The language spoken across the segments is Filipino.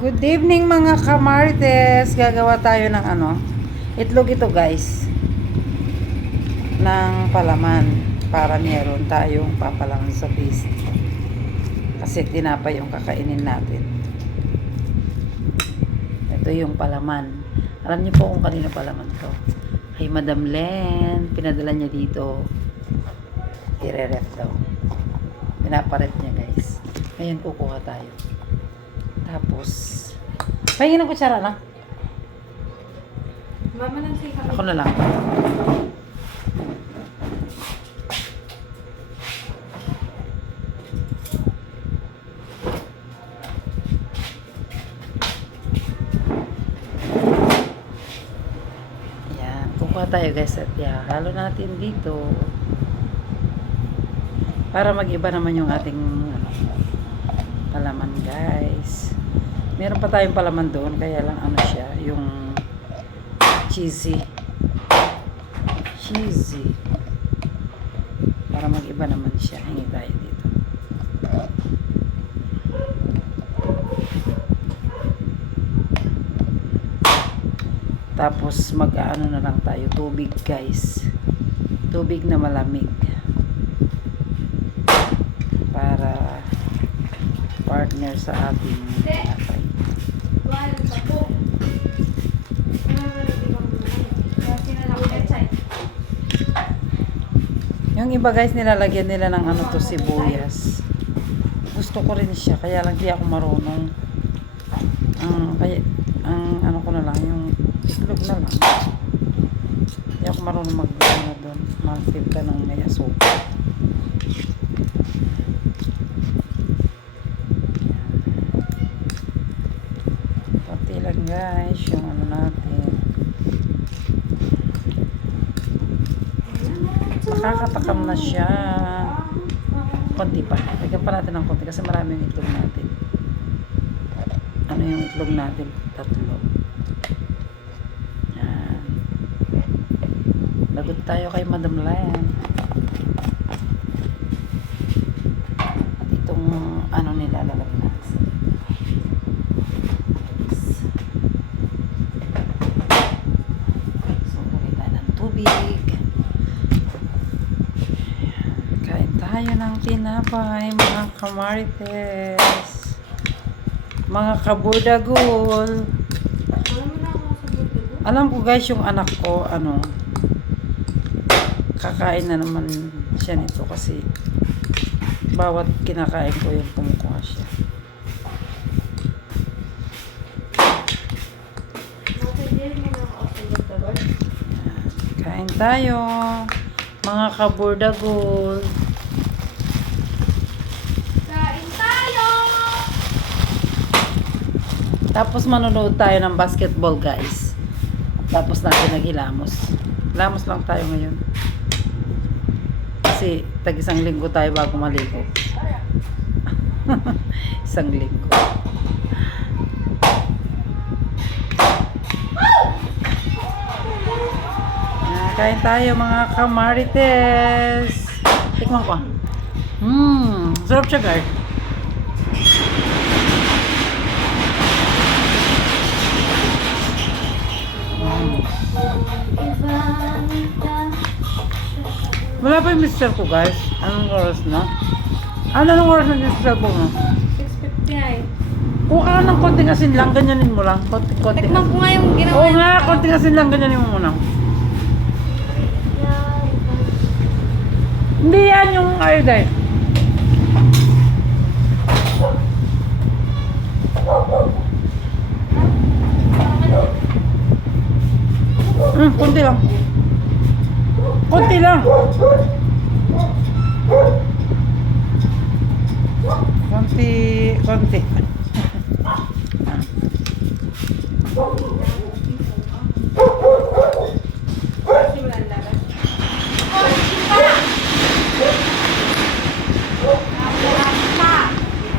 Good evening mga kamarites. Gagawa tayo ng itlog ito guys. Ng palaman. Para meron tayong papalaman sa base. Kasi tinapay yung kakainin natin. Ito yung palaman. Alam niyo po kung kanino palaman to. Kay Madam Len. Pinadala niya dito. I-ref daw. Pinaparet niya guys. Ngayon kukuha tayo. Tapos, pahingin ng kutsara na. Mama nang say kami. Ako na lang. Ayan, kukuha tayo guys at halo natin dito. Para mag-iba naman yung ating palaman guys. Meron pa tayong palaman doon, kaya lang siya, yung cheesy. Cheesy. Para mag-iba naman siya. Hingi tayo dito. Tapos mag-ano na lang tayo, tubig guys. Tubig na malamig. Para partner sa ating tinapay. Yung iba guys, nilalagyan nila ng sibuyas. Gusto ko rin siya, kaya lang di ako marunong. Ko na lang, yung itlog na lang. Di ako marunong doon. Mag-tip ka ng may asukal. Konti lang guys, yung natin. Nakakatakam na siya. Konti pa. Lagyan pa natin ng konti kasi marami yung itlog natin. Ano yung itlog natin? 3. Yan. Lagot tayo kay Madam Len. At itong nilalagay natin. So, lagay tayo ng tubig. Kain tayo ng tinapay, mga kamarites. Mga kaburdagol. Alam ko guys, yung anak ko, kakain na naman siya nito kasi bawat kinakain ko yung kumukuha siya. Kain tayo, mga kaburdagol. Tapos manonood tayo ng basketball guys. Tapos natin naghilamos. Hilamos lang tayo ngayon. Kasi tag-isang linggo tayo bago maligo. Isang linggo. Kain tayo mga kamarites. Tikman ko. Sarap siya guys. Wala pa yung mister ko guys. Anong oras na? Anong oras na yung mister ko mo? 6:59. Kuha ka ng konting asin lang, ganyanin mo lang. Konting Tikman ko nga yung ginawa. Oo nga, konting asin lang, ganyanin mo muna. Hindi yan yung iodine. Konti lang. Konti lang. Konti.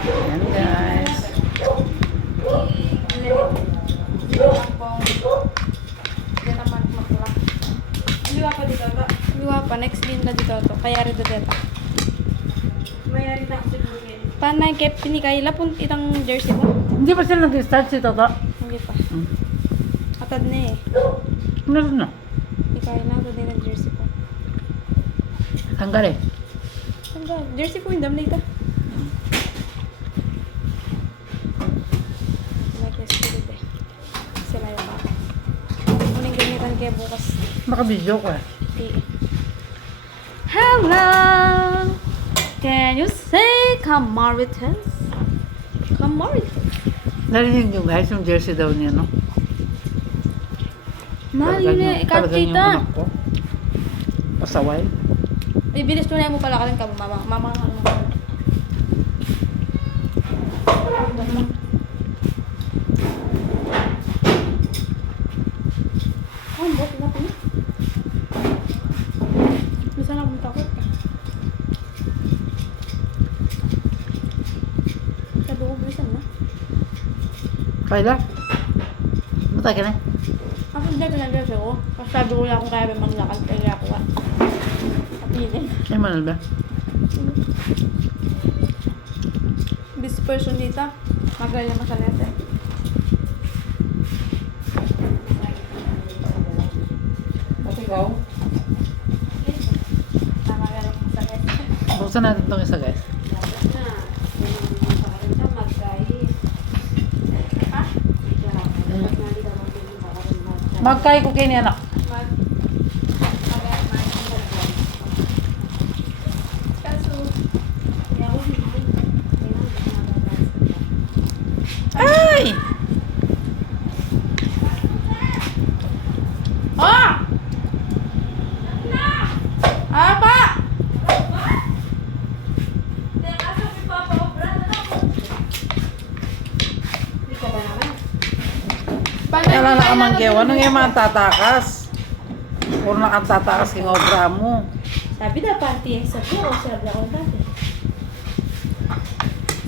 Ayan guys. Liwa pa dito. Liwa pa. Next din na dito. Kaya rin dito. Mayari na siguro yan. Panay nga yung kept ni Kayla, itang jersey mo. Hindi pa sila nag-start si Toto? Hindi pa. Hmm. Atad na eh. Meron na. Ni Kayla, atad din ang jersey ko. Tanggal eh. Tanggal. Jersey ko, yung dam na ito. Nag-escalate eh. Sila yung pa. Muling gamitan kaya bukas. Naka-video ko eh. Hello! Can you say Camaritas? Camaritas. Narinig nyo guys, yung jersey daw niya, no? Mali na, ikat Talagang yung kita. anak ko. Pasaway. Ibilis mo na mo pala ka rin ka, mama. Mama ka mo. Oh, buti na po. Bisa na akong takot ka. Sabi ko, bilisan na. Kayla? Matay ka na? Ako hindi pinag-dress ako. Kasi sabi ko lang kung kaya ba maglakad, kaya ako nga. Kapilin. Ay, manal ba? Busy person dito. Magaling naman sa net eh. At ikaw? Magaling naman sa net. Buksan natin itong isa guys. Magkay ko kayo ni anak. Ay! Ah! Apa? Kaya lang nakamanggew. Anong yung mga tatakas? Puro nakatatakas yung obra mo. Sabi na party sa tiyo o sabi ako dati.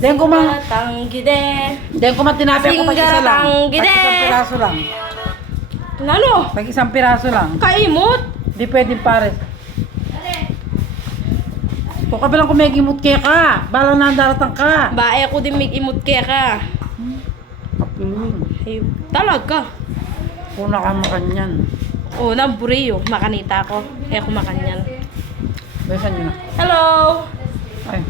Diyan ko mang... Tanggide. Diyan ko man tinapay ako tag-isa lang. Singgatang Tag-isang piraso lang. Nalo? Tag-isang piraso lang. Kaimot? Di pwedeng pares. Kung kabilang kumegimot kaya ka. Balang nandaratang ka. Bae ako din may imot kaya ka. Kapiling. Ay, talaga. Kuna ka makanyan. O, naburiyo. Makanita ako. Kaya ako makanyan. Besan nyo na. Hello! Ay.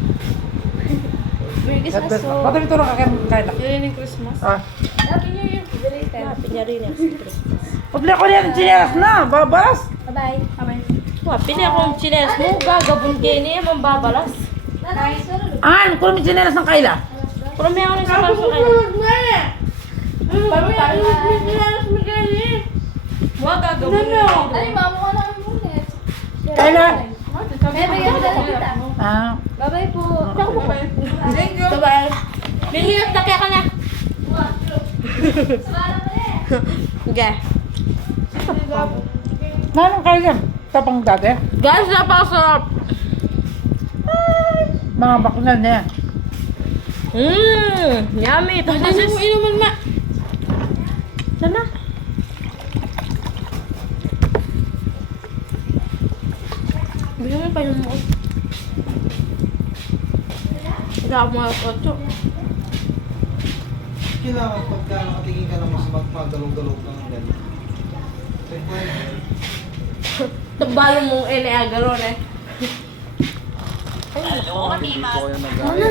Merry God Christmas bless. po. Ba't ito na kakaya na? Yun yung Christmas. Ah. Happy New Year. Happy New Year yung Christmas. Pagli ako niyan, chinelas na. Babas. Bye-bye. Bye-bye. Happy na akong chinelas mo. Gagabon kayo niya. Mambabalas. An, kung may chinelas ng Kayla. Pero may ako nang sapaso kayo. Paano tayo? Huwag gagawin. Ay, mamo ka namin muna. Kayla. Bye-bye. Ah. Bye-bye po. Thank you. Bye-bye. Lihirap na kaya ka na. Okay. Nanong Kayla? Tapang dati. Guys, napakasarap. Mga baknal niya. Yummy. Pagkasis. Ano mo inuman ma? Sana? Bigyan mo pa yung mo. Wala mo ang otso. Kailangan pagka nakatingin ka na mas magdalog-dalog ka ng ganyan. Tabalo mong iniagaron eh. Hindi po kayo nag-aya.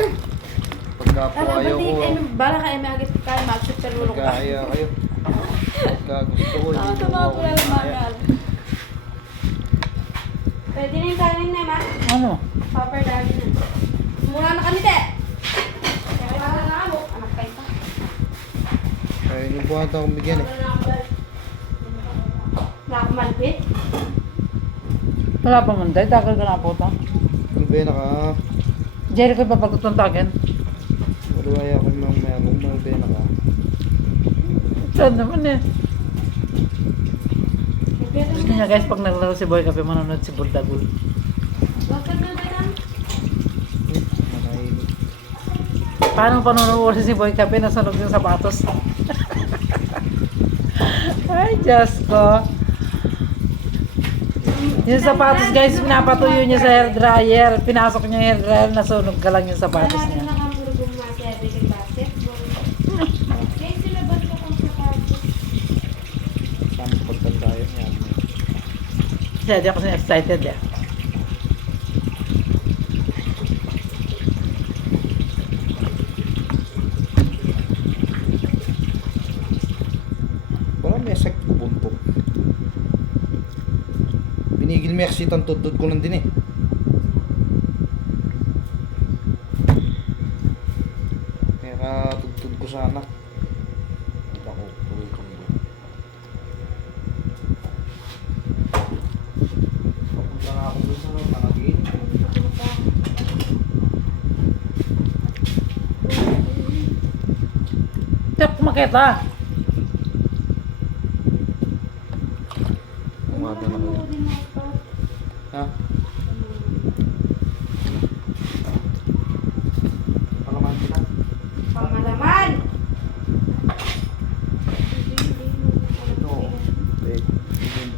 Pagka po ayaw ko, Bala ka imagis ka mag-shoot sa lulong ka. nag-aya kayo. Pagka gusto ko, hindi po ako nag-aya. Pwede na yung kanin na ma. Ano? Popper dali na. Mura na kami te. Kaya wala na ako. Anak kayo pa. Kaya hindi po ata akong bigyan eh. Wala akong malpit. Wala pa munday. Dagal ka na po ito. Ano ba yun naka... Jerry ko papagutong tagin. Maluwaya ako yung mga mayamong mga ba yun naka... Saan naman eh. Gusto niya guys, pag naglaro si Boy Kape, manonood si Burdagul. Bakit na ba yan? Nakainit. Paano panonood si Boy Kape? Nasunog yung sapatos. Ay, Diyos ko. Yung sapatos guys, pinapatuyo niya sa hair dryer. Pinasok niya yung hair dryer, nasunog ka lang yung sapatos niya. Masyado ako excited eh. Wala may sakit ko buntot. Pinigil may aksitan tutod ko lang din eh. Kaya tutod ko sana. Ako, tuloy ko nila. Papunta na ako doon sa Managin. Tiyak, makita. Umaga na kayo. Ha? Palaman kita. Pamalaman! Ito.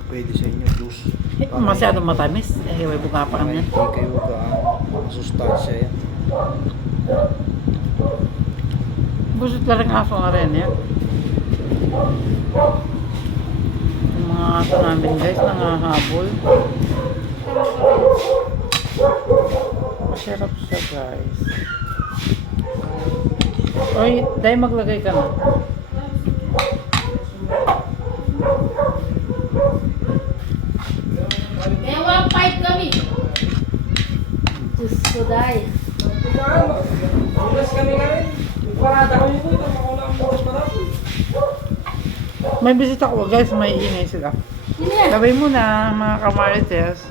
Pwede sa inyo juice. Masyado matamis. Eh, may buka pa kami. Hindi kayo sustansya yan. Busot lang ang aso nga rin yan. Yung mga aso namin guys, nangahabol. Masarap siya guys. Oy, dahil maglagay ka na. Kaya walang fight kami. Diyos ko, day. May bisita ko guys, may ingay sila. Sino yan? Sabay mo na mga kamarites.